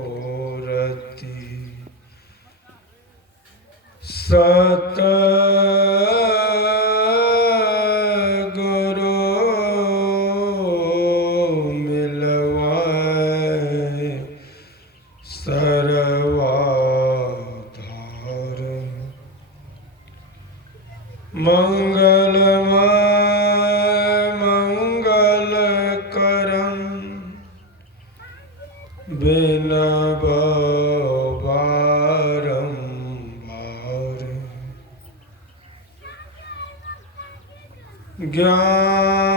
मंगलमूर्ति सतगुरु मिलवाए सर्वाधार। मंगलमय मंगल करम बिनव बारंबार। ज्ञान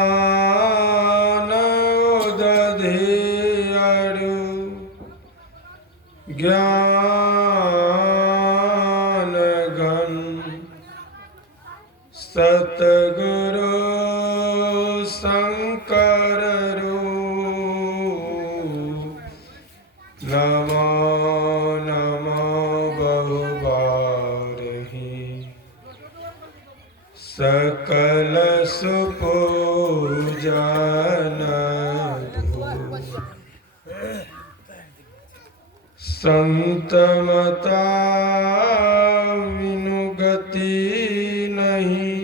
उदधियरु ज्ञान घन सतगुरु शंकर नमो नमो बहुबारहि। सकल सुपूजन संतमता विनुगति नहीं।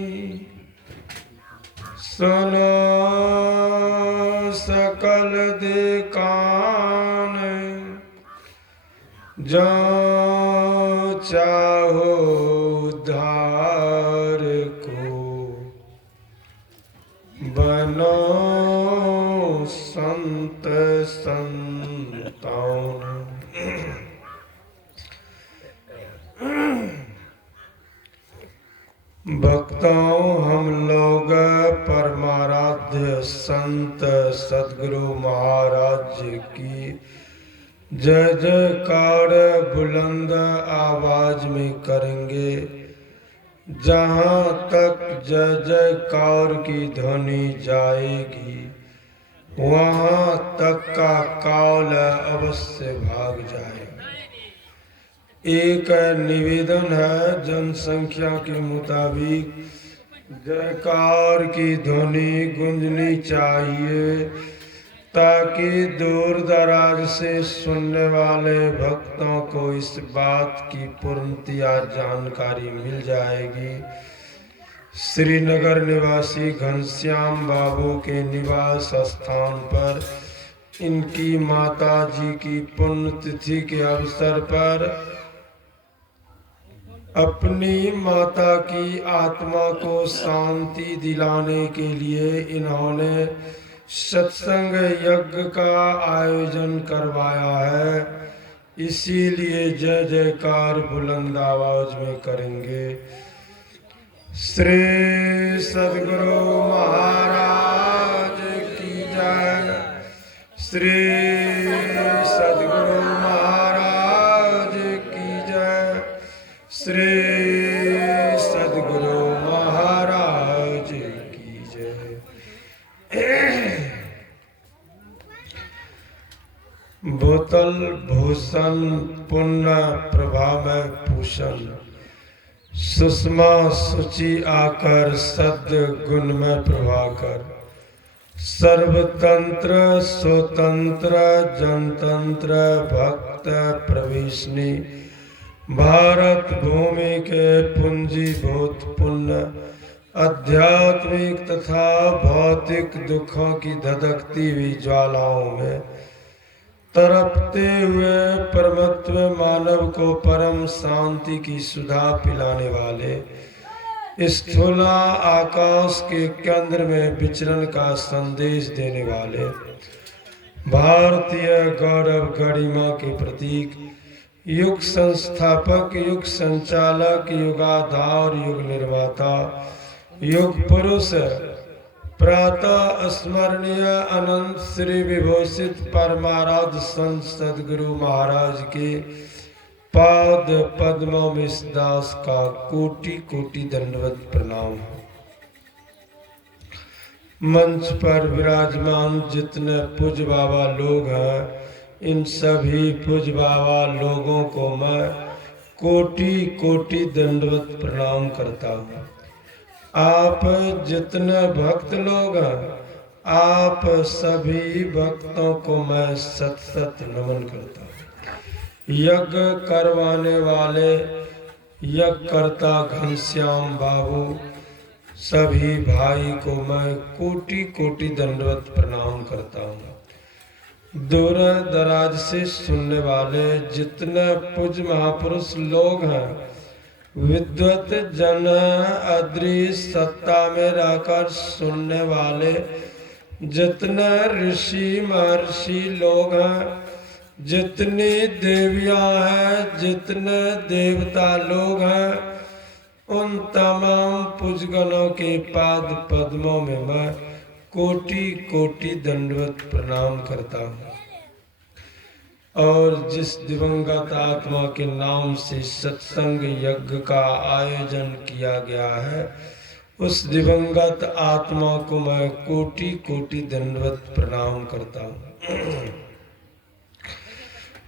सुनो सकल दिकान जो चाहो उद्धार को। बनो संत संतान। भक्तों, हम लोग परमाराध्य संत सद्गुरु महाराज की जय जयकार बुलंद आवाज में करेंगे। जहाँ तक जय जयकार की ध्वनि जाएगी वहाँ तक का काल अवश्य भाग जाएगा। एक निवेदन है, जनसंख्या के मुताबिक जयकार की ध्वनि गूंजनी चाहिए ताकि दूर दराज से सुनने वाले भक्तों को इस बात की पूर्णतया जानकारी मिल जाएगी। श्रीनगर निवासी घनश्याम बाबू के निवास स्थान पर इनकी माता जी की पुण्यतिथि के अवसर पर अपनी माता की आत्मा को शांति दिलाने के लिए इन्होंने सत्संग यज्ञ का आयोजन करवाया है। इसीलिए जय जयकार बुलंद आवाज में करेंगे। श्री सद्गुरु महाराज की जय। श्री सद्गुरु महाराज की जय। श्री सद्गुरु महाराज की जय। बोतल भूषण पुण्य प्रभामय भूषण सुषमा सुचि आकर सद्य गुण में प्रभाकर। सर्वतंत्र स्वतंत्र जनतंत्र भक्त प्रवेशनी भारत भूमि के पूंजीभूत पुण्य आध्यात्मिक तथा भौतिक दुखों की धधकती हुई ज्वालाओं में तड़पते हुए परमत्व मानव को परम शांति की सुधा पिलाने वाले स्थूला आकाश के केंद्र में विचरण का संदेश देने वाले भारतीय गौरव गरिमा के प्रतीक युग संस्थापक युग संचालक युगाधार युग निर्माता युग पुरुष प्रातः स्मरणीय अनंत श्री विभूषित परमाराध्य संत सद्गुरु महाराज के पाद पद्मों में इस दास का कोटि कोटि दंडवत प्रणाम। मंच पर विराजमान जितने पूज्य बाबा लोग हैं, इन सभी पूज्य बाबा लोगों को मैं कोटि कोटि दंडवत प्रणाम करता हूँ। आप जितने भक्त लोग हैं, आप सभी भक्तों को मैं सत सत नमन करता हूँ। यज्ञ करवाने वाले यज्ञ करता घनश्याम बाबू सभी भाई को मैं कोटि कोटि दंडवत प्रणाम करता हूँ। दूर दराज से सुनने वाले जितने पूज्य महापुरुष लोग हैं, विद्वत जन अदृश्य सत्ता में रहकर सुनने वाले जितने ऋषि महर्षि लोग हैं, जितनी देवियां हैं, जितने देवता लोग हैं, उन तमाम पूजगणों के पाद पद्मों में मैं कोटि कोटि दंडवत प्रणाम करता हूँ। और जिस दिवंगत आत्मा के नाम से सत्संग यज्ञ का आयोजन किया गया है, उस दिवंगत आत्मा को मैं कोटि कोटि दंडवत प्रणाम करता हूँ।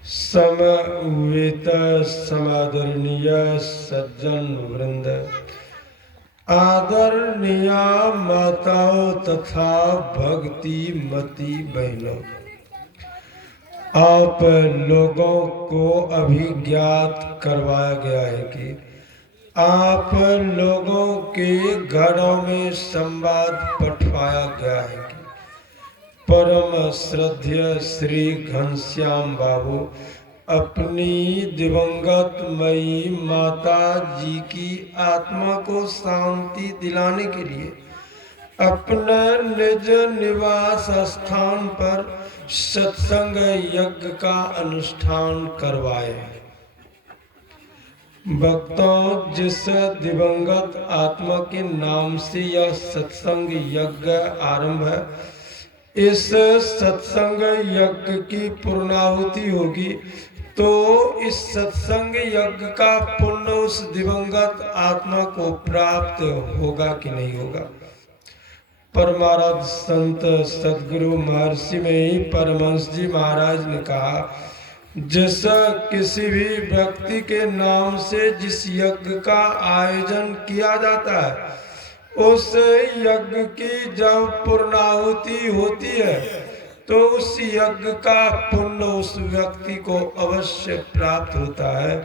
समवेत समादरणीय सज्जन वृंद, आदरणीय माताओं तथा भक्ति मती बहनों, आप लोगों को अभी ज्ञात करवाया गया है कि आप लोगों के घरों में संवाद पठवाया गया है कि परम श्रद्धेय श्री घनश्याम बाबू अपनी दिवंगत मई माता जी की आत्मा को शांति दिलाने के लिए अपने निज निवास स्थान पर सत्संग यज्ञ का अनुष्ठान करवाए। भक्तों, जिस दिवंगत आत्मा के नाम से यह सत्संग यज्ञ आरंभ है, इस सत्संग यज्ञ की पूर्णाहुति होगी तो इस सत्संग यज्ञ का पुण्य उस दिवंगत आत्मा को प्राप्त होगा कि नहीं होगा। परमाराध्य संत सद्गुरु महर्षि में ही परमहंस जी महाराज ने कहा, जिस किसी भी व्यक्ति के नाम से जिस यज्ञ का आयोजन किया जाता है, उस यज्ञ की जब पूर्णाहुति होती है तो उस यज्ञ का पुण्य उस व्यक्ति को अवश्य प्राप्त होता है,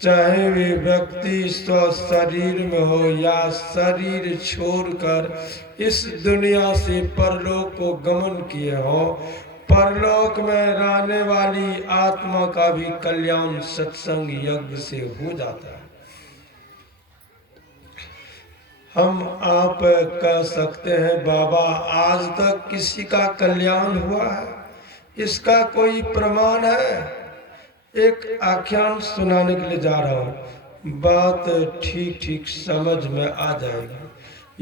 चाहे वे व्यक्ति स्व शरीर में हो या शरीर छोड़कर इस दुनिया से परलोक को गमन किए हो। परलोक में रहने वाली आत्मा का भी कल्याण सत्संग यज्ञ से हो जाता है। हम आप कह सकते हैं, बाबा आज तक किसी का कल्याण हुआ है, इसका कोई प्रमाण है? एक आख्यान सुनाने के लिए जा रहा हूँ, बात ठीक ठीक समझ में आ जाएगी।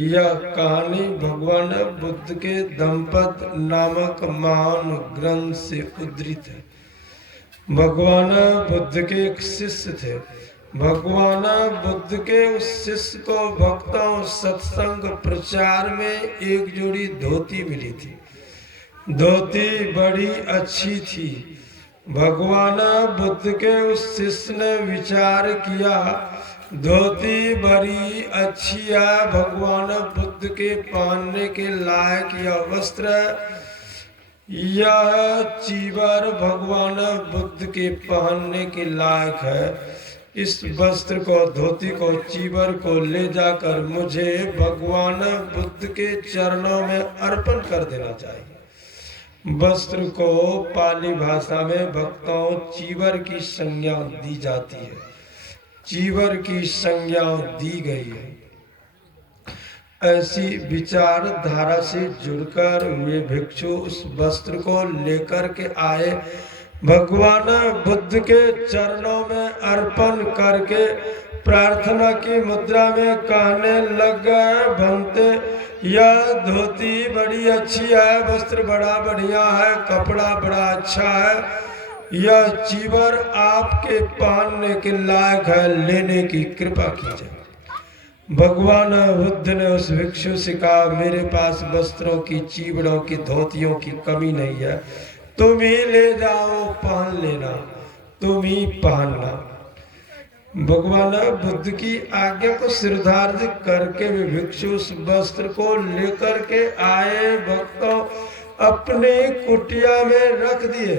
यह कहानी भगवान बुद्ध के दंपत नामक महान ग्रंथ से उद्धृत है। भगवान बुद्ध के एक शिष्य थे। भगवान बुद्ध के उस शिष्य को भक्तों सत्संग प्रचार में एक जोड़ी धोती मिली थी। धोती बड़ी अच्छी थी। भगवान बुद्ध के उस शिष्य ने विचार किया, धोती बड़ी अच्छी है, भगवान बुद्ध के पहनने के लायक यह वस्त्र, यह चीवर भगवान बुद्ध के पहनने के लायक है। इस वस्त्र को, धोती को, चीवर को ले जाकर मुझे भगवान बुद्ध के चरणों में अर्पण कर देना चाहिए। वस्त्र को पाली भाषा में भक्तों चीवर की संज्ञा दी जाती है। चीवर की संज्ञा दी गई है। ऐसी विचारधारा से जुड़कर वे भिक्षु उस वस्त्र को लेकर के आए, भगवान बुद्ध के चरणों में अर्पण करके प्रार्थना की मुद्रा में कहने लग गए, भंते यह धोती बड़ी अच्छी है, वस्त्र बड़ा बढ़िया है, कपड़ा बड़ा अच्छा है, यह चीवर आपके पहनने के लायक है, लेने की कृपा कीजिए। भगवान बुद्ध ने उस भिक्षु से कहा, मेरे पास वस्त्रों की, चीवड़ों की, धोतियों की कमी नहीं है, तुम ही ले जाओ, पहन लेना, तुम ही पहनना। भगवान बुद्ध की आज्ञा को सिरधार्य करके वे भिक्षु उस वस्त्र को लेकर के आए। भक्तों अपने कुटिया में रख दिए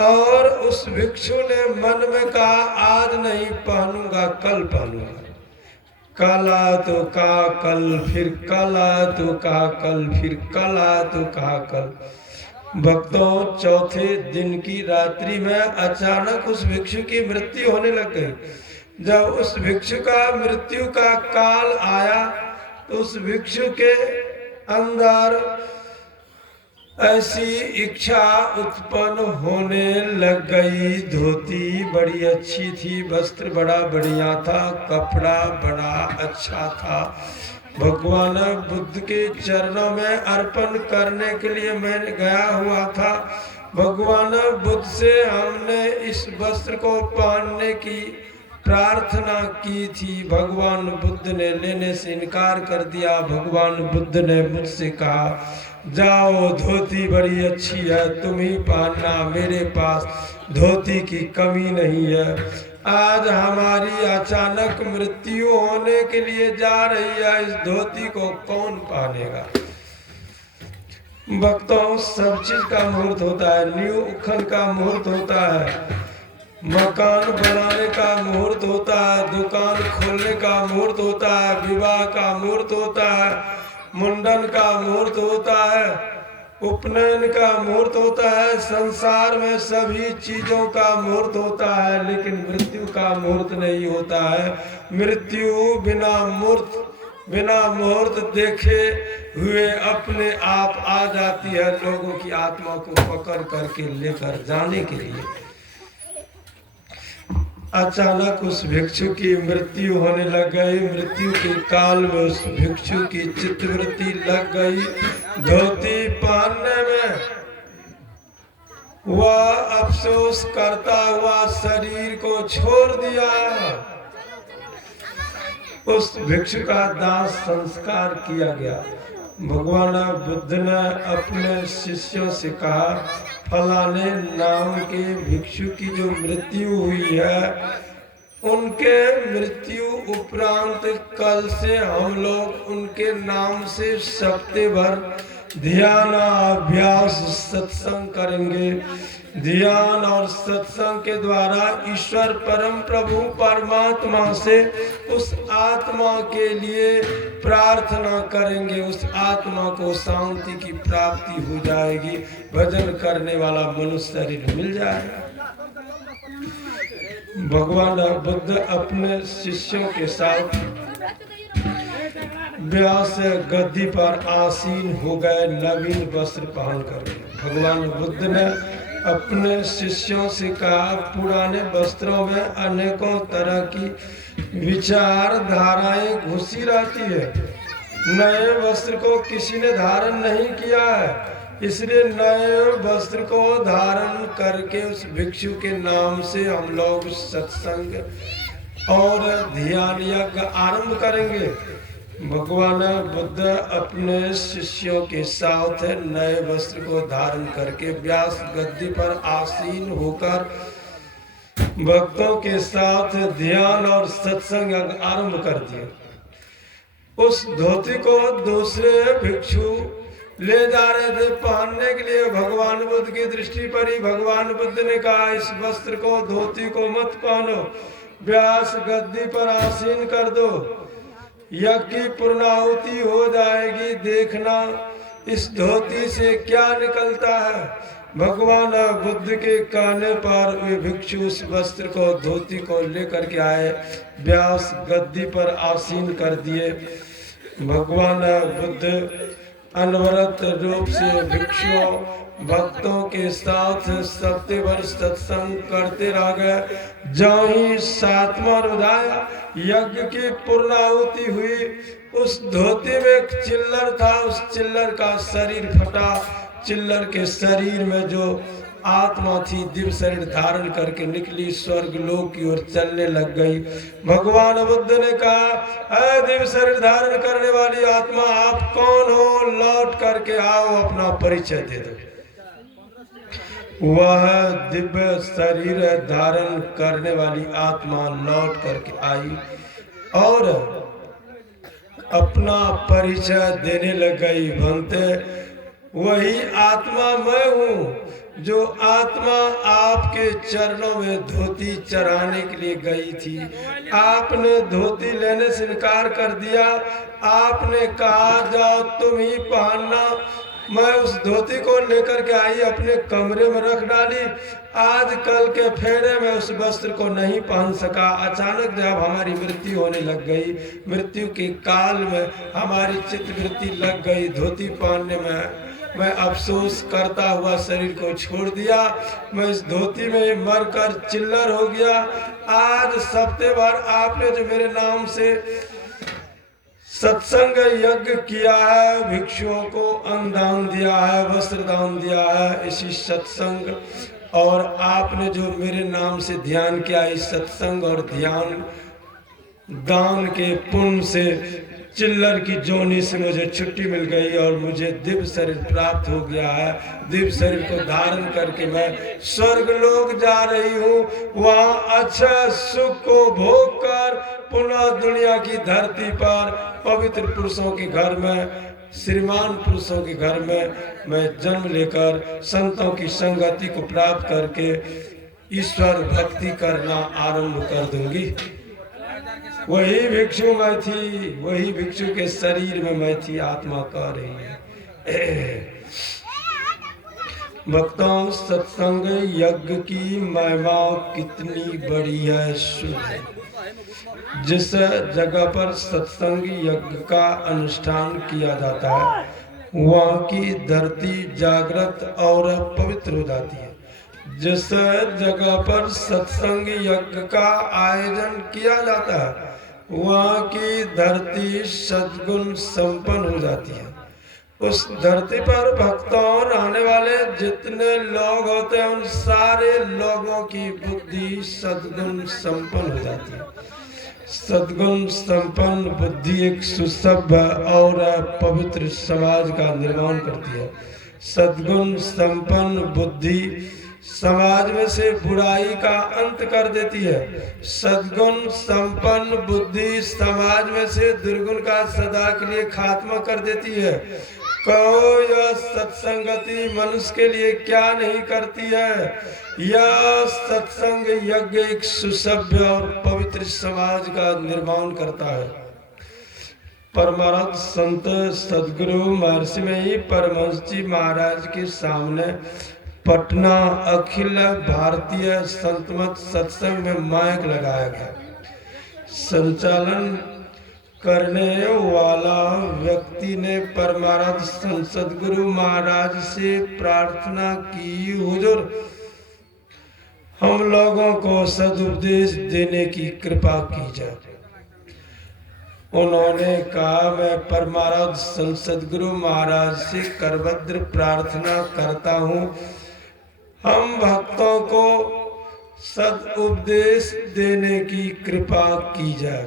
और उस भिक्षु ने मन में कहा आज नहीं पहनूंगा, कल पहनूंगा। कल आ तो कहा कल, फिर कल आ तो कहा कल, फिर कल आ तो कहा कल। भक्तों चौथे दिन की रात्रि में अचानक उस भिक्षु की मृत्यु होने लग गई। जब उस भिक्षु का मृत्यु का काल आया तो उस भिक्षु के अंदर ऐसी इच्छा उत्पन्न होने लग गई। धोती बड़ी अच्छी थी, वस्त्र बड़ा बढ़िया था, कपड़ा बड़ा अच्छा था। भगवान बुद्ध के चरणों में अर्पण करने के लिए मैं गया हुआ था। भगवान बुद्ध से हमने इस वस्त्र को पहनने की प्रार्थना की थी। भगवान बुद्ध ने लेने से इनकार कर दिया। भगवान बुद्ध ने मुझसे कहा जाओ, धोती बड़ी अच्छी है, तुम ही पहनना, मेरे पास धोती की कमी नहीं है। आज हमारी अचानक मृत्यु होने के लिए जा रही है, इस धोती को कौन पहनेगा। भक्तों सब चीज का मुहूर्त होता है। न्यू उखन का मुहूर्त होता है, मकान बनाने का मुहूर्त होता है, दुकान खोलने का मुहूर्त होता है, विवाह का मुहूर्त होता है, मुंडन का मुहूर्त होता है, उपनयन का मुहूर्त होता है। संसार में सभी चीजों का मुहूर्त होता है, लेकिन मृत्यु का मुहूर्त नहीं होता है। मृत्यु बिना मुहूर्त देखे हुए अपने आप आ जाती है, लोगों की आत्मा को पकड़ करके लेकर जाने के लिए। अचानक उस भिक्षु की मृत्यु होने लग गई। मृत्यु के काल में उस भिक्षु की चित्तवृत्ति लग गई। धोती पहनने में वह अफसोस करता हुआ शरीर को छोड़ दिया। उस भिक्षु का दाह संस्कार किया गया। भगवान बुद्ध ने अपने शिष्यों से कहा फलाने नाम के भिक्षु की जो मृत्यु हुई है, उनके मृत्यु उपरांत कल से हम लोग उनके नाम से सप्ताह भर ध्यान अभ्यास सत्संग करेंगे। ध्यान और सत्संग के द्वारा ईश्वर परम प्रभु परमात्मा से उस आत्मा के लिए प्रार्थना करेंगे। उस आत्मा को शांति की प्राप्ति हो जाएगी, भजन करने वाला मनुष्य शरीर मिल जाएगा। भगवान बुद्ध अपने शिष्यों के साथ व्यास गद्दी पर आसीन हो गए, नवीन वस्त्र पहनकर। भगवान बुद्ध ने अपने शिष्यों से कहा पुराने वस्त्रों में अनेकों तरह की विचारधाराएं घुसी रहती है। नए वस्त्र को किसी ने धारण नहीं किया है, इसलिए नए वस्त्र को धारण करके उस भिक्षु के नाम से हम लोग सत्संग और ध्यान यज्ञ आरंभ करेंगे। भगवान बुद्ध अपने शिष्यों के साथ नए वस्त्र को धारण करके व्यास गद्दी पर आसीन होकर भक्तों के साथ ध्यान और सत्संग आरंभ कर दिया। उस धोती को दूसरे भिक्षु ले जा रहे थे पहनने के लिए। भगवान बुद्ध की दृष्टि पड़ी। भगवान बुद्ध ने कहा इस वस्त्र को, धोती को मत पहनो, व्यास गद्दी पर आसीन कर दो, यज्ञ की पूर्णाहुति हो जाएगी, देखना इस धोती से क्या निकलता है। भगवान बुद्ध के कहने पर वे भिक्षु उस वस्त्र को, धोती को लेकर के आए, व्यास गद्दी पर आसीन कर दिए। भगवान बुद्ध अनवरत रूप से भिक्षुओं भक्तों के साथ सप्ताह भर सत्संग करते रह गए। जहाँ ही सातवां रुदाया यज्ञ की पूर्णाहुति हुई, उस धोती में एक चिल्लर था, उस चिल्लर का शरीर फटा। चिल्लर के शरीर में जो आत्मा थी दिव्य शरीर धारण करके निकली, स्वर्ग लोक की ओर चलने लग गई। भगवान बुद्ध ने कहा ऐ दिव्य शरीर धारण करने वाली आत्मा, आप कौन हो? लौट करके आओ, अपना परिचय दे दो। वह दिव्य शरीर धारण करने वाली आत्मा लौट करके आई और अपना परिचय देने लग गई। भंते, वही आत्मा मैं हूँ जो आत्मा आपके चरणों में धोती चराने के लिए गई थी। आपने धोती लेने से इनकार कर दिया। आपने कहा जाओ तुम ही पहनना। मैं उस धोती को लेकर के आई, अपने कमरे में रख डाली। आज कल के फेरे में उस वस्त्र को नहीं पहन सका। अचानक जब हमारी मृत्यु होने लग गई, मृत्यु के काल में हमारी चित्तवृत्ति लग गई धोती पहनने में। मैं अफसोस करता हुआ शरीर को छोड़ दिया। मैं इस धोती में मरकर चिल्लर हो गया। आज सप्ते भर आपने जो मेरे नाम से सत्संग यज्ञ किया है, भिक्षुओं को अन्न दान दिया है, वस्त्र दान दिया है, इसी सत्संग और आपने जो मेरे नाम से ध्यान किया, इस सत्संग और ध्यान दान के पुण्य से चिल्लर की जोनी से मुझे छुट्टी मिल गई और मुझे दिव्य शरीर प्राप्त हो गया है। दिव्य शरीर को धारण करके मैं स्वर्ग लोक जा रही हूँ। वहाँ अच्छा सुख को भोग कर पुनः दुनिया की धरती पर पवित्र पुरुषों के घर में, श्रीमान पुरुषों के घर में मैं जन्म लेकर संतों की संगति को प्राप्त करके ईश्वर भक्ति करना आरंभ कर दूंगी। वही भिक्षु मैं थी, वही भिक्षु के शरीर में मैं थी, आत्मा कह रही है। भक्तों, सत्संग यज्ञ की महिमा कितनी बड़ी है सुन। जिस जगह पर सत्संग यज्ञ का अनुष्ठान किया जाता है वहाँ की धरती जागृत और पवित्र हो जाती है। जिस जगह पर सत्संग यज्ञ का आयोजन किया जाता है वहाँ की धरती सद्गुण संपन्न हो जाती है। उस धरती पर भक्तों और आने वाले जितने लोग होते हैं उन सारे लोगों की बुद्धि सद्गुण संपन्न हो जाती है। सद्गुण संपन्न बुद्धि एक सुसभ्य और पवित्र समाज का निर्माण करती है। सद्गुण संपन्न बुद्धि समाज में से बुराई का अंत कर देती है। सद्गुण संपन्न बुद्धि समाज में से दुर्गुण का सदा के लिए खात्मा कर देती है। कहो यह सत्संगति मनुष्य के लिए क्या नहीं करती है। यह सत्संग यज्ञ एक सुसभ्य और पवित्र समाज का निर्माण करता है। परमार्थ संत सदगुरु महर्षि में ही परमहंस जी महाराज के सामने पटना अखिल भारतीय संतमत सत्संग में माइक लगाया गया। संचालन करने वाला व्यक्ति ने परमार्थ संत सदगुरु महाराज से प्रार्थना की, हुजूर हम लोगों को सदुपदेश देने की कृपा की जाए। उन्होंने कहा, मैं परमार्थ संत सदगुरु महाराज से करभद्र प्रार्थना करता हूँ हम भक्तों को सदुपदेश देने की कृपा की जाए।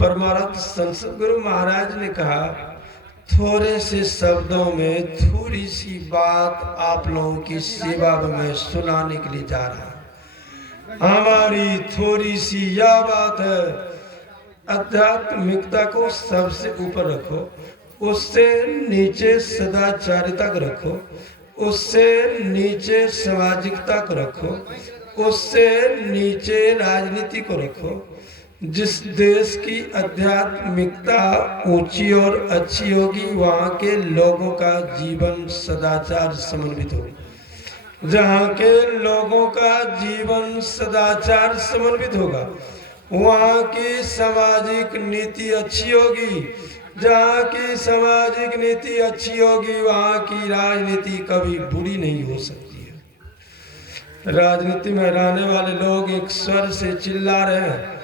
परमार्थ संत सदगुरु महाराज ने कहा, थोड़े से शब्दों में थोड़ी सी बात आप लोगों की सेवा में मैं सुनाने के लिए जा रहा हूँ। हमारी थोड़ी सी यह बात है, आध्यात्मिकता को सबसे ऊपर रखो, उससे नीचे सदाचारिता को रखो, उससे नीचे सामाजिकता को रखो, उससे नीचे राजनीति को रखो। जिस देश की आध्यात्मिकता ऊंची और अच्छी होगी वहाँ के लोगों का जीवन सदाचार समन्वित होगा। जहाँ के लोगों का जीवन सदाचार समन्वित होगा वहाँ की सामाजिक नीति अच्छी होगी। जहाँ की सामाजिक नीति अच्छी होगी वहाँ की राजनीति कभी बुरी नहीं हो सकती है। राजनीति में रहने वाले लोग एक स्वर से चिल्ला रहे हैं,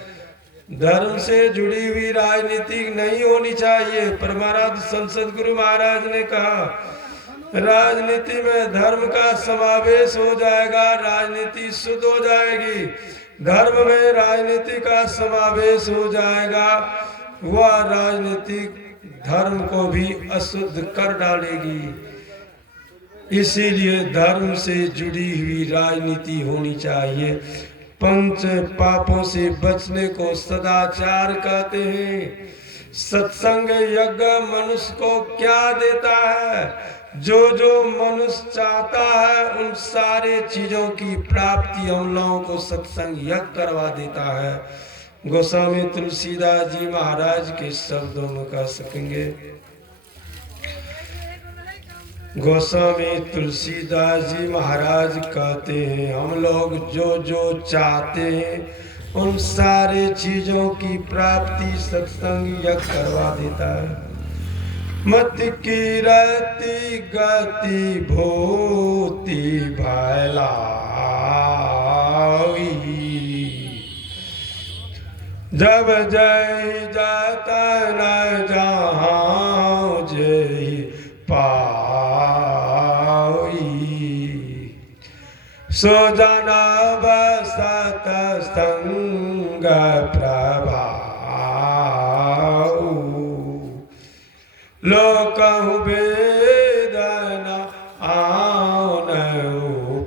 धर्म से जुड़ी हुई राजनीति नहीं होनी चाहिए। परमार्थ संत सदगुरु महाराज ने कहा, राजनीति में धर्म का समावेश हो जाएगा, राजनीति शुद्ध हो जाएगी। धर्म में राजनीति का समावेश हो जाएगा, वह राजनीति धर्म को भी अशुद्ध कर डालेगी। इसीलिए धर्म से जुड़ी हुई राजनीति होनी चाहिए। पंच पापों से बचने को सदाचार कहते हैं। सत्संग यज्ञ मनुष्य को क्या देता है? जो जो मनुष्य चाहता है उन सारे चीजों की प्राप्ति हम लोगों को सत्संग यज्ञ करवा देता है। गोस्वामी तुलसीदास जी महाराज के शब्दों में कह सकेंगे। गोस्वामी तुलसीदास जी महाराज कहते हैं, हम लोग जो जो चाहते हैं उन सारे चीजों की प्राप्ति सत्संग यज्ञ करवा देता है। मत कीरति गति भूति भैलाई, जब जय जतन जहाँ जय पाई, सो जना सतसंग प्रभाऊ, लोकहु वेदना आन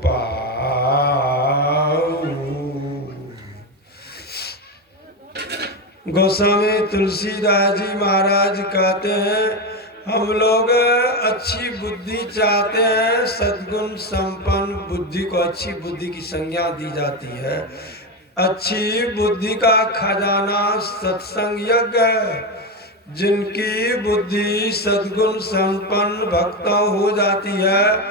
पाऊ। गोस्वामी तुलसीदास जी महाराज कहते हैं, हम लोग अच्छी बुद्धि चाहते हैं। सद्गुण संपन्न बुद्धि को अच्छी बुद्धि की संज्ञा दी जाती है। अच्छी बुद्धि का खजाना सत्संग यज्ञ है। जिनकी बुद्धि सद्गुण संपन्न भक्तों हो जाती है,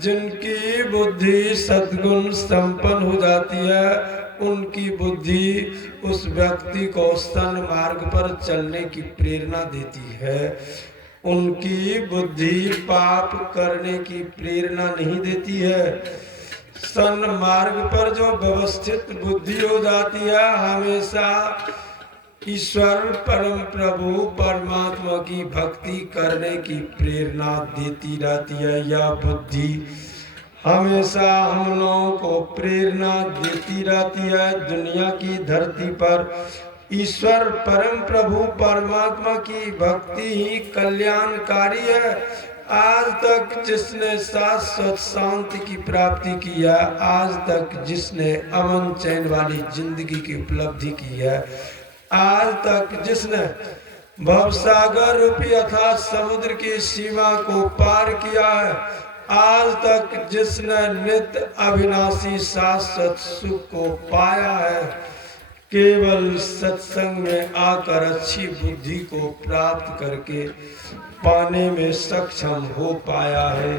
जिनकी बुद्धि सद्गुण संपन्न हो जाती है, उनकी बुद्धि उस व्यक्ति को सन्मार्ग पर चलने की प्रेरणा देती है। उनकी बुद्धि पाप करने की प्रेरणा नहीं देती है। सन्मार्ग पर जो व्यवस्थित बुद्धि हो जाती है, हमेशा ईश्वर परम प्रभु परमात्मा की भक्ति करने की प्रेरणा देती रहती है। यह बुद्धि हमेशा हम लोगों को प्रेरणा देती रहती है। दुनिया की धरती पर ईश्वर परम प्रभु परमात्मा की भक्ति ही कल्याणकारी है। आज तक जिसने शाश्वत शांति की प्राप्ति की है, आज तक जिसने अमन चैन वाली जिंदगी की उपलब्धि की है, आज तक जिसने भवसागर रूपी अर्थात समुद्र की सीमा को पार किया है, आज तक जिसने नित्य अविनाशी शाश्वत सुख को पाया है, केवल सत्संग में आकर अच्छी बुद्धि को प्राप्त करके पाने में सक्षम हो पाया है।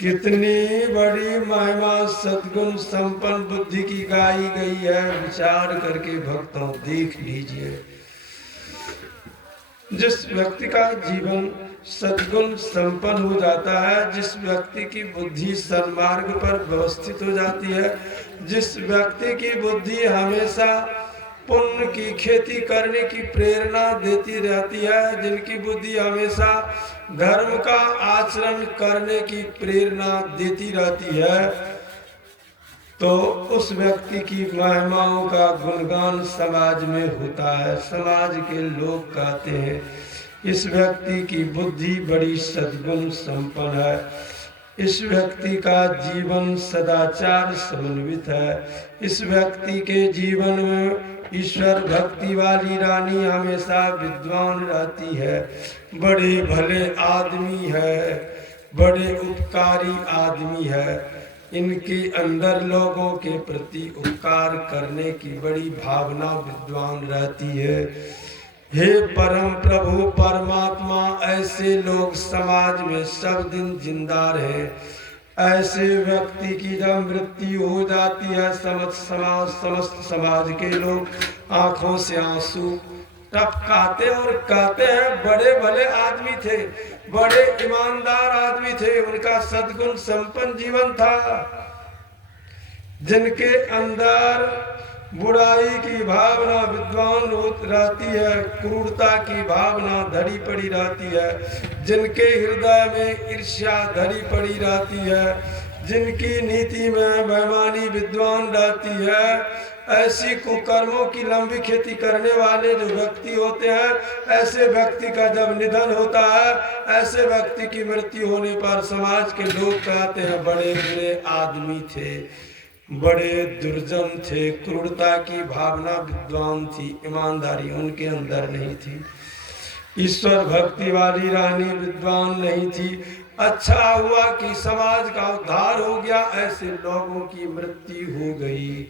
कितनी बड़ी महिमा सद्गुण संपन्न बुद्धि की गाई गई है, विचार करके भक्तों देख लीजिए। जिस व्यक्ति का जीवन सद्गुण संपन्न हो जाता है, जिस व्यक्ति की बुद्धि सन्मार्ग पर व्यवस्थित हो जाती है, जिस व्यक्ति की बुद्धि हमेशा पुण्य की खेती करने की प्रेरणा देती रहती है, जिनकी बुद्धि हमेशा धर्म का आचरण करने की प्रेरणा देती रहती है, तो उस व्यक्ति की महिमाओं का गुणगान समाज में होता है। समाज के लोग कहते हैं, इस व्यक्ति की बुद्धि बड़ी सद्गुण संपन्न है, इस व्यक्ति का जीवन सदाचार समन्वित है, इस व्यक्ति के जीवन में ईश्वर भक्ति वाली रानी हमेशा विद्वान रहती है, बड़े भले आदमी है, बड़े उपकारी आदमी है, इनके अंदर लोगों के प्रति उपकार करने की बड़ी भावना विद्वान रहती है। हे परम प्रभु परमात्मा, ऐसे लोग समाज में सब दिन जिंदा रहे। ऐसे व्यक्ति की जब मृत्यु हो जाती है, समस्त समाज के लोग आंखों से आंसू टपकाते और कहते हैं, बड़े भले आदमी थे, बड़े ईमानदार आदमी थे, उनका सद्गुण संपन्न जीवन था। जिनके अंदर बुराई की भावना विद्वान रहती है, क्रूरता की भावना धरी पड़ी रहती है, जिनके हृदय में ईर्ष्या धरी पड़ी रहती है, जिनकी नीति में बेईमानी विद्वान रहती है, ऐसी कुकर्मों की लंबी खेती करने वाले जो व्यक्ति होते हैं, ऐसे व्यक्ति का जब निधन होता है, ऐसे व्यक्ति की मृत्यु होने पर समाज के लोग कहते हैं बड़े बुरे आदमी थे, बड़े दुर्जन थे, क्रूरता की भावना विद्वान थी, ईमानदारी उनके अंदर नहीं थी, ईश्वर भक्ति वाली रानी विद्वान नहीं थी। अच्छा हुआ कि समाज का उद्धार हो गया, ऐसे लोगों की मृत्यु हो गई।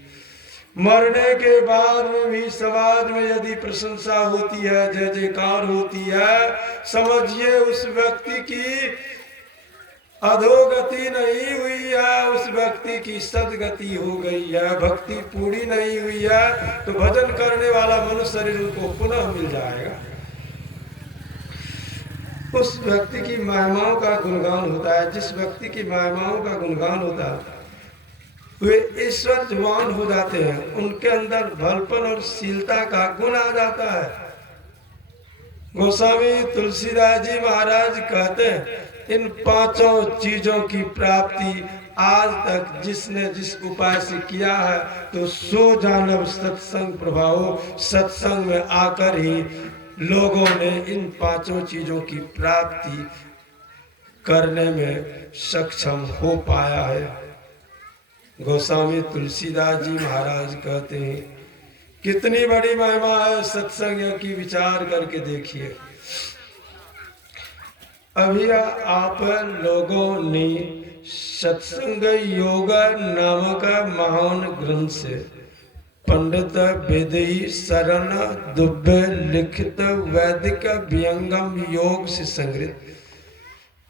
मरने के बाद में भी समाज में यदि प्रशंसा होती है, जय जयकार होती है, समझिए उस व्यक्ति की अधोगति नहीं हुई है, उस व्यक्ति की सदगति हो गई है, भक्ति पूरी नहीं हुई है, तो भजन करने वाला मनुष्य शरीर उनको पुनः मिल जाएगा। उस व्यक्ति की महिमाओं का गुणगान होता है, जिस व्यक्ति की महिमाओं का गुणगान होता है वे ईश्वरवान हो जाते हैं, उनके अंदर भलपन और शीलता का गुण आ जाता है। गोस्वामी तुलसीदास जी महाराज कहते हैं इन पांचों चीजों की प्राप्ति आज तक जिसने जिस उपाय से किया है, तो सो जानव सत्संग प्रभाव, सत्संग में आकर ही लोगों ने इन पांचों चीजों की प्राप्ति करने में सक्षम हो पाया है। गोस्वामी तुलसीदास जी महाराज कहते हैं कितनी बड़ी महिमा है सत्संग की, विचार करके देखिए। अभी आप लोगों ने सत्संग योग नामक महान ग्रंथ से पंडित वेदई शरण दुब्बे लिखित वैदिक व्यंगम योग से संग्रहित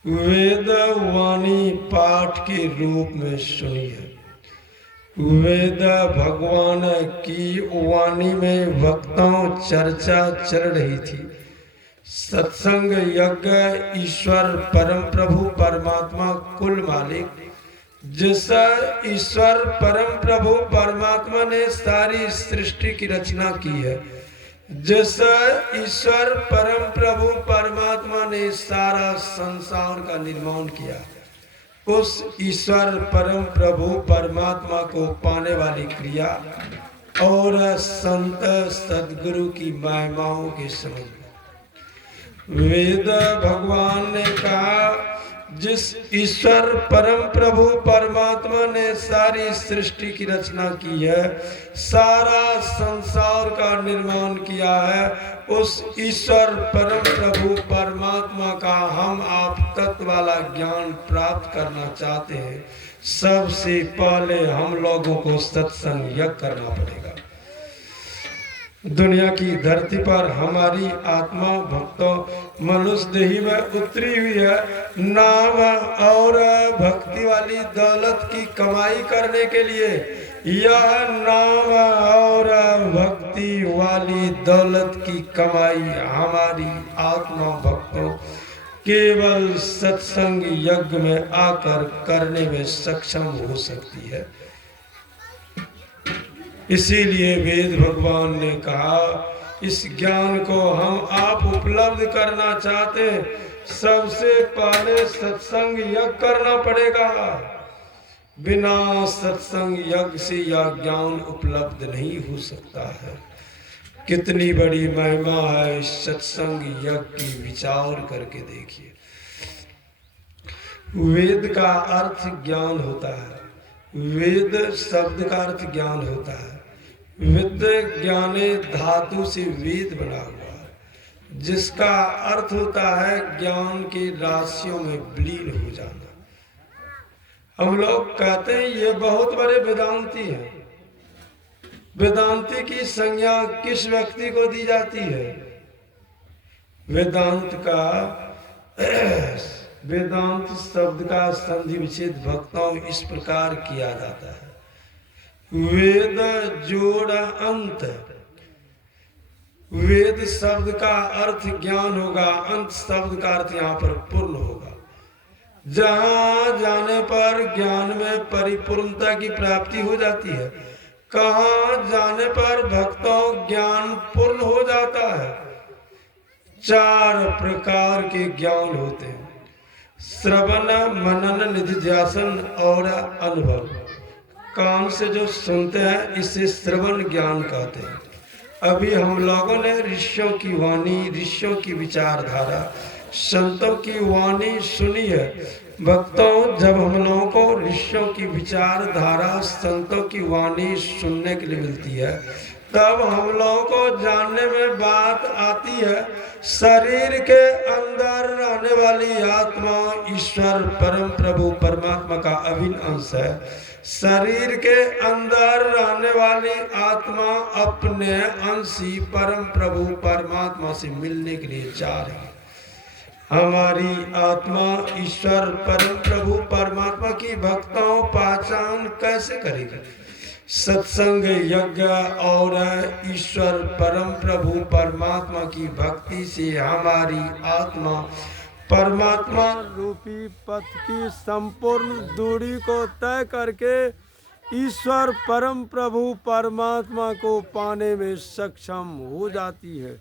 वेद वाणी पाठ के रूप में सुनी है। वेद भगवान की वाणी में वक्ताओं चर्चा चल रही थी। सत्संग यज्ञ ईश्वर परम प्रभु परमात्मा कुल मालिक, जिस ईश्वर परम प्रभु परमात्मा ने सारी सृष्टि की रचना की है, जिस ईश्वर परम प्रभु परमात्मा ने सारा संसार का निर्माण किया, उस ईश्वर परम प्रभु परमात्मा को पाने वाली क्रिया और संत सदगुरु की महिमाओं के समझ वेद भगवान ने कहा जिस ईश्वर परम प्रभु परमात्मा ने सारी सृष्टि की रचना की है, सारा संसार का निर्माण किया है, उस ईश्वर परम प्रभु परमात्मा का हम आप तत्व वाला ज्ञान प्राप्त करना चाहते हैं, सबसे पहले हम लोगों को सत्संग यज्ञ करना पड़ेगा। दुनिया की धरती पर हमारी आत्मा भक्तों मनुष्य देही में उतरी हुई है, नाम और भक्ति वाली दौलत की कमाई करने के लिए। यह नाम और भक्ति वाली दौलत की कमाई हमारी आत्मा भक्तों केवल सत्संग यज्ञ में आकर करने में सक्षम हो सकती है। इसीलिए वेद भगवान ने कहा इस ज्ञान को हम आप उपलब्ध करना चाहते हैं, सबसे पहले सत्संग यज्ञ करना पड़ेगा। बिना सत्संग यज्ञ से यह ज्ञान उपलब्ध नहीं हो सकता है। कितनी बड़ी महिमा है इस सत्संग यज्ञ की, विचार करके देखिए। वेद का अर्थ ज्ञान होता है, वेद शब्द का अर्थ ज्ञान होता है। विद ज्ञाने धातु से वेद बना हुआ है, जिसका अर्थ होता है ज्ञान के राशियों में विलीन हो जाना। हम लोग कहते हैं ये बहुत बड़े वेदांती हैं। वेदांती की संज्ञा किस व्यक्ति को दी जाती है? वेदांत का वेदांत शब्द का संधि विच्छेद भक्तों इस प्रकार किया जाता है। वेद जोड़ अंत। वेद शब्द का अर्थ ज्ञान होगा, अंत शब्द का अर्थ यहाँ पर पूर्ण होगा। जहाँ जाने पर ज्ञान में परिपूर्णता की प्राप्ति हो जाती है, कहाँ जाने पर भक्तों ज्ञान पूर्ण हो जाता है। 4 प्रकार के ज्ञान होते हैं: श्रवण, मनन, निधिध्यासन और अनुभव। कान से जो सुनते हैं इसे श्रवण ज्ञान कहते हैं। अभी हम लोगों ने ऋषियों की वाणी, ऋषियों की विचारधारा, संतों की वाणी सुनी है। भक्तों, जब हम लोगों को ऋषियों की विचारधारा, संतों की वाणी सुनने के लिए मिलती है, तब हम लोगों को जानने में बात आती है शरीर के अंदर रहने वाली आत्मा ईश्वर परम प्रभु परमात्मा का अभिन्न अंश है। शरीर के अंदर रहने वाली आत्मा अपने अंशी परम प्रभु परमात्मा से मिलने के लिए चाह रही है। हमारी आत्मा ईश्वर परम प्रभु परमात्मा की भक्तों पहचान कैसे करेगी? सत्संग, यज्ञ और ईश्वर परम प्रभु परमात्मा की भक्ति से हमारी आत्मा परमात्मा रूपी पथ की संपूर्ण दूरी को तय करके ईश्वर परम प्रभु परमात्मा को पाने में सक्षम हो जाती है।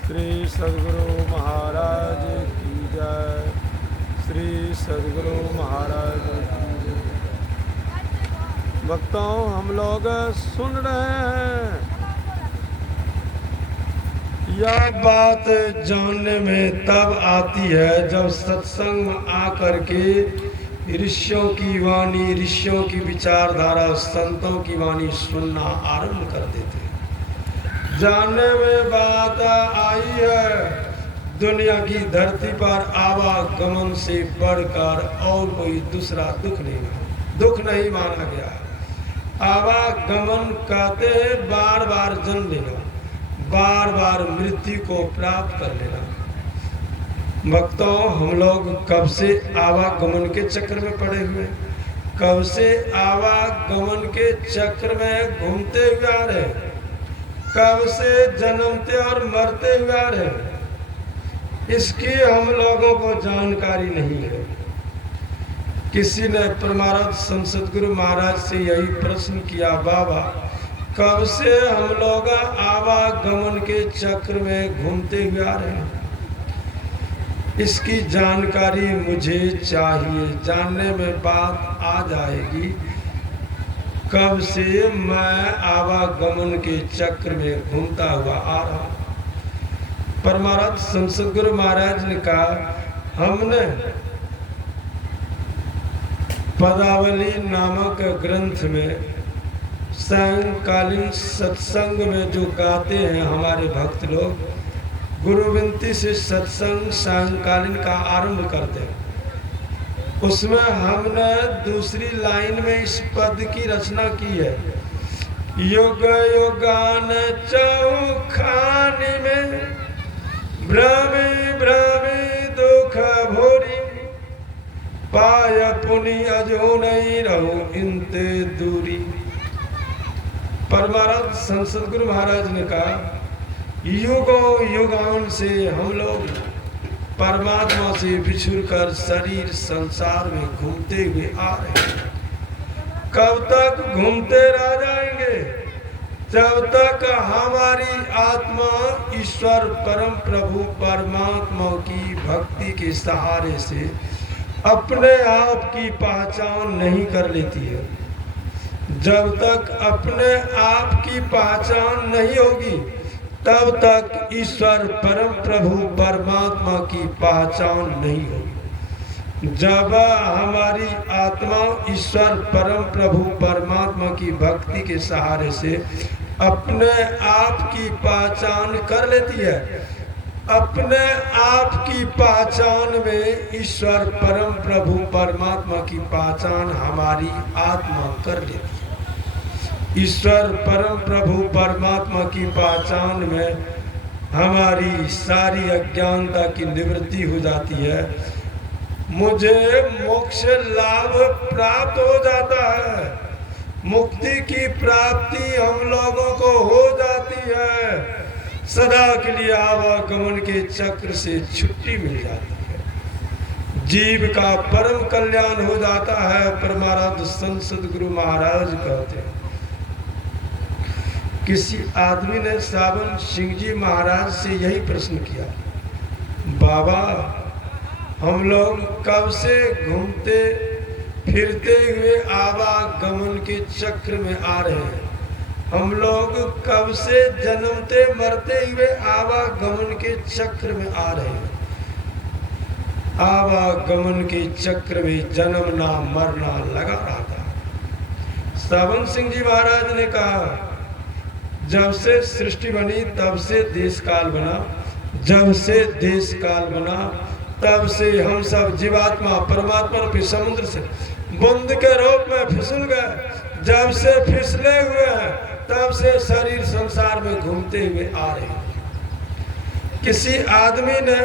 श्री सद्गुरु महाराज की जय। श्री सद्गुरु महाराज की जय। भक्तों, हम लोग सुन रहे हैं, यह बात जानने में तब आती है जब सत्संग में आकर के ऋषियों की वाणी, ऋषियों की विचारधारा, संतों की वाणी सुनना आरंभ कर देते हैं। जानने में बात आई है, दुनिया की धरती पर आवागमन से बढ़कर और कोई दूसरा दुख नहीं माना गया। आवागमन कहते हैं बार बार जन्म लेना, बार बार मृत्यु को प्राप्त कर लेना। भक्तों, हम लोग कब से आवागमन के चक्र में पड़े हुए, कब से आवागमन के चक्र में घूमते हुए आ रहे, कब से जन्मते और मरते हुए आ रहे, इसकी हम लोगों को जानकारी नहीं है। किसी ने परमाराध्य संत सद्गुरु महाराज से यही प्रश्न किया, बाबा कब से हम लोग आवागमन के चक्र में घूमते हुए आ रहे हैं, इसकी जानकारी मुझे चाहिए। जानने में बात आ जाएगी कब से मैं आवागमन के चक्र में घूमता हुआ आ रहा हूं। परमाराध्य संत सद्गुरु महाराज ने कहा, हमने पदावली नामक ग्रंथ में सायंकालीन सत्संग में जो गाते हैं हमारे भक्त लोग, गुरु विनती से सत्संग सायंकालीन का आरंभ करते हैं। उसमें हमने दूसरी लाइन में इस पद की रचना की है, युग युगान चौखानी में भ्रमी भ्रमी दुख भोरी, पाय पुनि अजो नहीं रहो इनते दूरी। परमाराध्य संत सद्गुरु महाराज ने कहा, युगों युगान से हम लोग परमात्मा से बिछुड़कर शरीर संसार में घूमते हुए आ रहे हैं। कब तक घूमते रह जाएंगे? जब तक हमारी आत्मा ईश्वर परम प्रभु परमात्मा की भक्ति के सहारे से अपने आप की पहचान नहीं कर लेती है। जब तक अपने आप की पहचान नहीं होगी, तब तक ईश्वर परम प्रभु परमात्मा की पहचान नहीं होगी। जब हमारी आत्मा ईश्वर परम प्रभु परमात्मा की भक्ति के सहारे से अपने आप की पहचान कर लेती है, अपने आप की पहचान में ईश्वर परम प्रभु परमात्मा की पहचान हमारी आत्मा कर लेती है। ईश्वर परम प्रभु परमात्मा की पहचान में हमारी सारी अज्ञानता की निवृत्ति हो जाती है। मुझे मोक्ष लाभ प्राप्त हो जाता है, मुक्ति की प्राप्ति हम लोगों को हो जाती है, सदा के लिए आवागमन के चक्र से छुट्टी मिल जाती है, जीव का परम कल्याण हो जाता है। परमाराध्य संत सद्गुरु महाराज कहते हैं, किसी आदमी ने सावन सिंह जी महाराज से यही प्रश्न किया, बाबा हम लोग कब से घूमते फिरते हुए आवागमन के चक्र में आ रहे हैं, हम लोग कब से जन्मते मरते हुए आवागमन के चक्र में आ रहे हैं, आवागमन के चक्र में जन्मना मरना लगा रहा था। सावन सिंह जी महाराज ने कहा, जब से सृष्टि बनी तब से देश काल बना, जब से देश काल बना तब से हम सब जीवात्मा परमात्मा रूपी समुद्र से बूंद के रूप में फिसल गए। जब से फिसले हुए हैं तब से शरीर संसार में घूमते हुए आ रहे हैं। किसी आदमी ने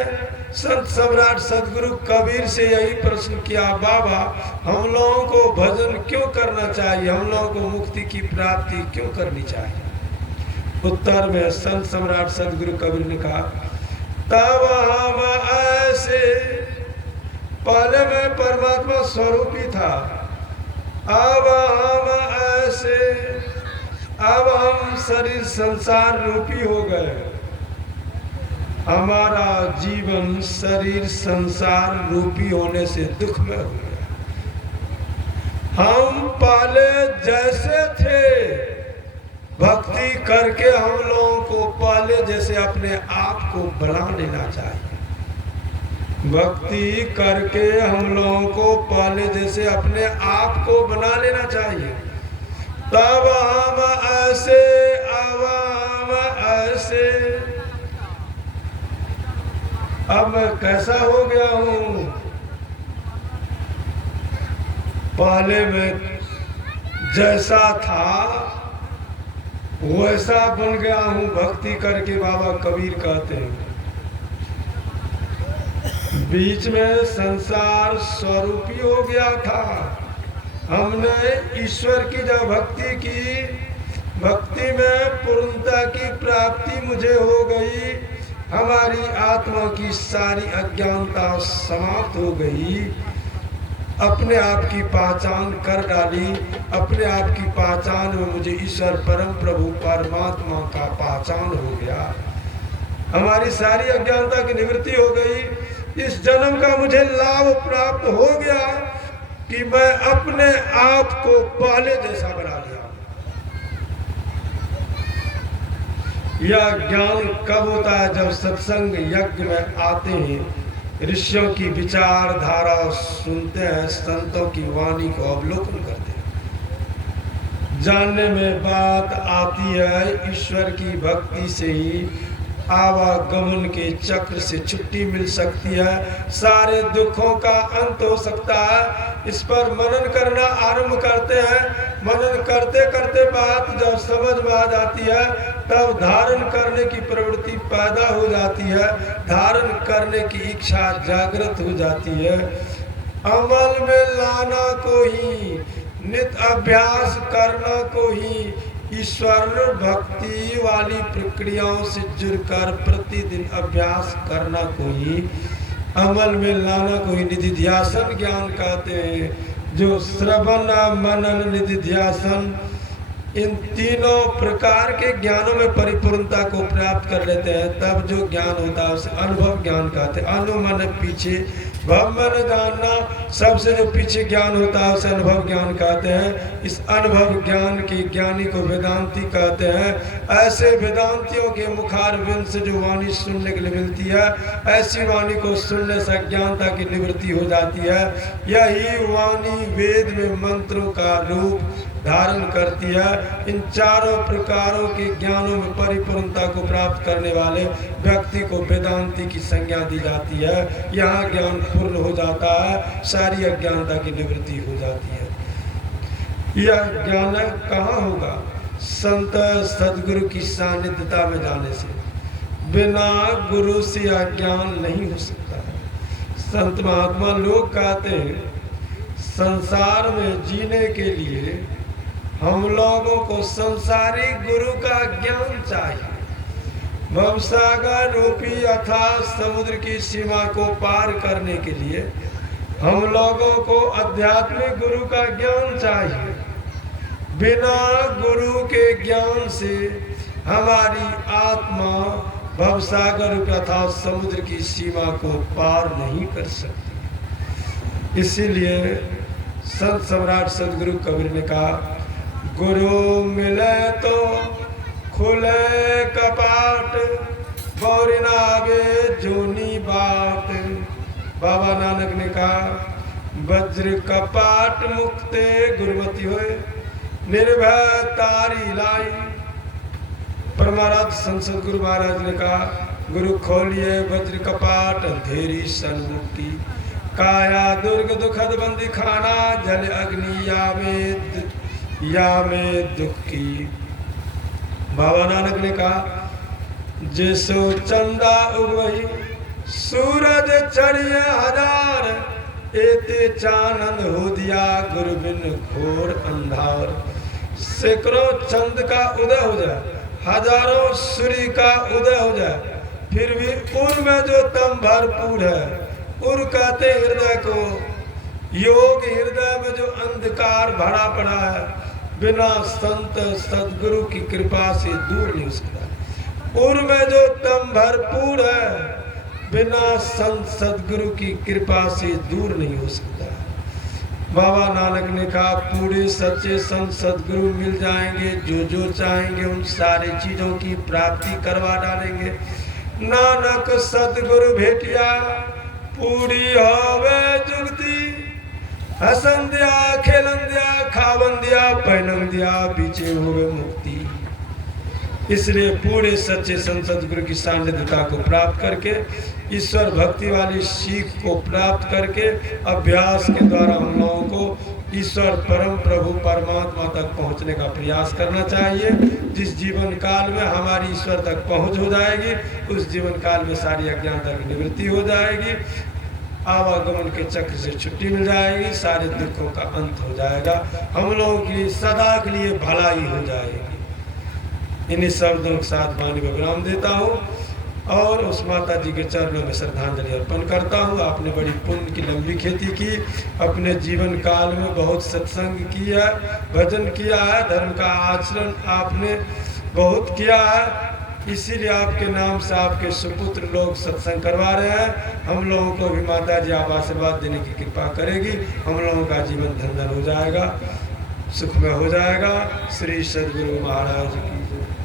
संत सम्राट सदगुरु कबीर से यही प्रश्न किया, बाबा हम लोगों को भजन क्यों करना चाहिए, हम लोगों को मुक्ति की प्राप्ति क्यों करनी चाहिए। उत्तर में संत सम्राट सदगुरु कबीर ने कहा, तब हम ऐसे, पहले में परमात्मा स्वरूप ही था, अब हम ऐसे, अब हम शरीर संसार रूपी हो गए, हमारा जीवन शरीर संसार रूपी होने से दुख में हो गया। हम पहले जैसे थे भक्ति करके हम लोगों को पहले जैसे अपने आप को बना लेना चाहिए। भक्ति करके हम लोगों को पहले जैसे अपने आप को बना लेना चाहिए। तब हम ऐसे, अब हम ऐसे, अब मैं कैसा हो गया हूँ, पहले मैं जैसा था वैसा बन गया हूँ भक्ति करके। बाबा कबीर कहते हैं, बीच में संसार स्वरूपी हो गया था, हमने ईश्वर की जब भक्ति की, भक्ति में पूर्णता की प्राप्ति मुझे हो गई, हमारी आत्मा की सारी अज्ञानता समाप्त हो गई, अपने आप की पहचान कर डाली, अपने आप की पहचान में मुझे ईश्वर परम प्रभु परमात्मा का पहचान हो गया, हमारी सारी अज्ञानता की निवृत्ति हो गई। इस जन्म का मुझे लाभ प्राप्त हो गया कि मैं अपने आप को पहले जैसा बना लिया। यह ज्ञान कब होता है, जब सत्संग यज्ञ में आते हैं, ऋषियों की विचारधारा सुनते हैं, संतों की वाणी को अवलोकन करते हैं, जानने में बात आती है ईश्वर की भक्ति से ही आवागमन के चक्र से छुट्टी मिल सकती है, सारे दुखों का अंत हो सकता है। इस पर मनन करना आरंभ करते हैं, मनन करते करते बात जब समझ में आ जाती है तब धारण करने की प्रवृत्ति पैदा हो जाती है, धारण करने की इच्छा जागृत हो जाती है। अमल में लाना को ही, नित्य अभ्यास करना को ही, ईश्वर भक्ति वाली प्रक्रियाओं से जुड़कर प्रतिदिन अभ्यास करना को ही, अमल में लाना को ही निधिध्यासन ज्ञान कहते हैं। जो श्रवण मनन निधिध्यासन इन तीनों प्रकार के ज्ञानों में परिपूर्णता को प्राप्त कर लेते हैं, तब जो ज्ञान होता है उसे अनुभव ज्ञान कहते हैं। अनुमन पीछे, भव मन जानना, सबसे जो पीछे ज्ञान होता है उसे अनुभव ज्ञान कहते हैं। इस अनुभव ज्ञान के ज्ञानी को वेदांती कहते हैं। ऐसे वेदांतियों के मुखारविंद से जो वाणी सुनने के लिए मिलती है, ऐसी वाणी को सुनने से अज्ञानता की निवृत्ति हो जाती है। यही वाणी वेद में मंत्रों का रूप धारण करती है। इन चारों प्रकारों के ज्ञानों में परिपूर्णता को प्राप्त करने वाले व्यक्ति को वेदांती की संज्ञा दी जाती है। यहाँ ज्ञान पूर्ण हो जाता है, सारी अज्ञानता की निवृत्ति हो जाती है। यह ज्ञान कहाँ होगा? संत सदगुरु की सानिध्यता में जाने से। बिना गुरु से यह ज्ञान नहीं हो सकता। संत महात्मा लोग कहते हैं, संसार में जीने के लिए हम लोगों को संसारी गुरु का ज्ञान चाहिए। भवसागर रूपी अथाह समुद्र की सीमा को पार करने के लिए हम लोगों को आध्यात्मिक गुरु का ज्ञान चाहिए। बिना गुरु के ज्ञान से हमारी आत्मा भवसागर अर्थात समुद्र की सीमा को पार नहीं कर सकती। इसीलिए संत सम्राट सदगुरु कबीर ने कहा, गुरु मिले तो खुले कपाट, बौर न आवे जोनी बाट। बाबा नानक ने कहा, वज्र कपाट मुक्ते गुरुमति होए, निर्भय तारी लाई। परमाराध संसद गुरु महाराज ने कहा, गुरु खोलिए वज्र कपाट, अंधेरी सन्मुक्ति। काया दुर्ग दुखद बंदी खाना, जल अग्नि या में दुख की। बाबा नानक ने कहा, जिसो चंदा उगवही सूरज चढ़िए हजार, एते चानंद हो दिया गुरु बिन घोर अंधार। सैकड़ों चंद का उदय हो जाए, हजारों सूर्य का उदय हो जाए, फिर भी उर में जो तम भरपूर है, उर कहते हृदय को, योग हृदय में जो अंधकार भरा पड़ा है, बिना संत सदगुरु की कृपा से दूर नहीं हो सकता। उर में जो तम भरपूर है, बिना संत सदगुरु की कृपा से दूर नहीं हो सकता। बाबा नानक ने कहा, पूरे सच्चे संत सदगुरु मिल जाएंगे, जो जो चाहेंगे उन सारी चीजों की प्राप्ति करवा डालेंगे। नानक सदगुरु भेटिया, पूरी होवे जुगती, हसन दिया खेलन दिया खावन दिया पहनन दिया, बीचे हुए मुक्ति। इसलिए पूरे सच्चे संत सदगुरु की सानिध्यता को प्राप्त करके, ईश्वर भक्ति वाली सीख को प्राप्त करके, अभ्यास के द्वारा हम लोगों को ईश्वर परम प्रभु परमात्मा तक पहुंचने का प्रयास करना चाहिए। जिस जीवन काल में हमारी ईश्वर तक पहुंच हो जाएगी, उस जीवन काल में सारी अज्ञानता की निवृत्ति हो जाएगी, आवागमन के चक्र से छुट्टी मिल जाएगी, सारे दुखों का अंत हो जाएगा, हम लोगों के लिए सदा के लिए भलाई हो जाएगी। इन्हीं शब्दों के साथ वाणी में विराम देता हूँ और उस माता जी के चरणों में श्रद्धांजलि अर्पण करता हूँ। आपने बड़ी पुण्य की लंबी खेती की, अपने जीवन काल में बहुत सत्संग किया, भजन किया है, धर्म का आचरण आपने बहुत किया है, इसीलिए आपके नाम से आपके सुपुत्र लोग सत्संग करवा रहे हैं। हम लोगों को भी माता जी आप आशीर्वाद देने की कृपा करेगी, हम लोगों का जीवन धन धन हो जाएगा, सुख में हो जाएगा। श्री सदगुरु महाराज की जय।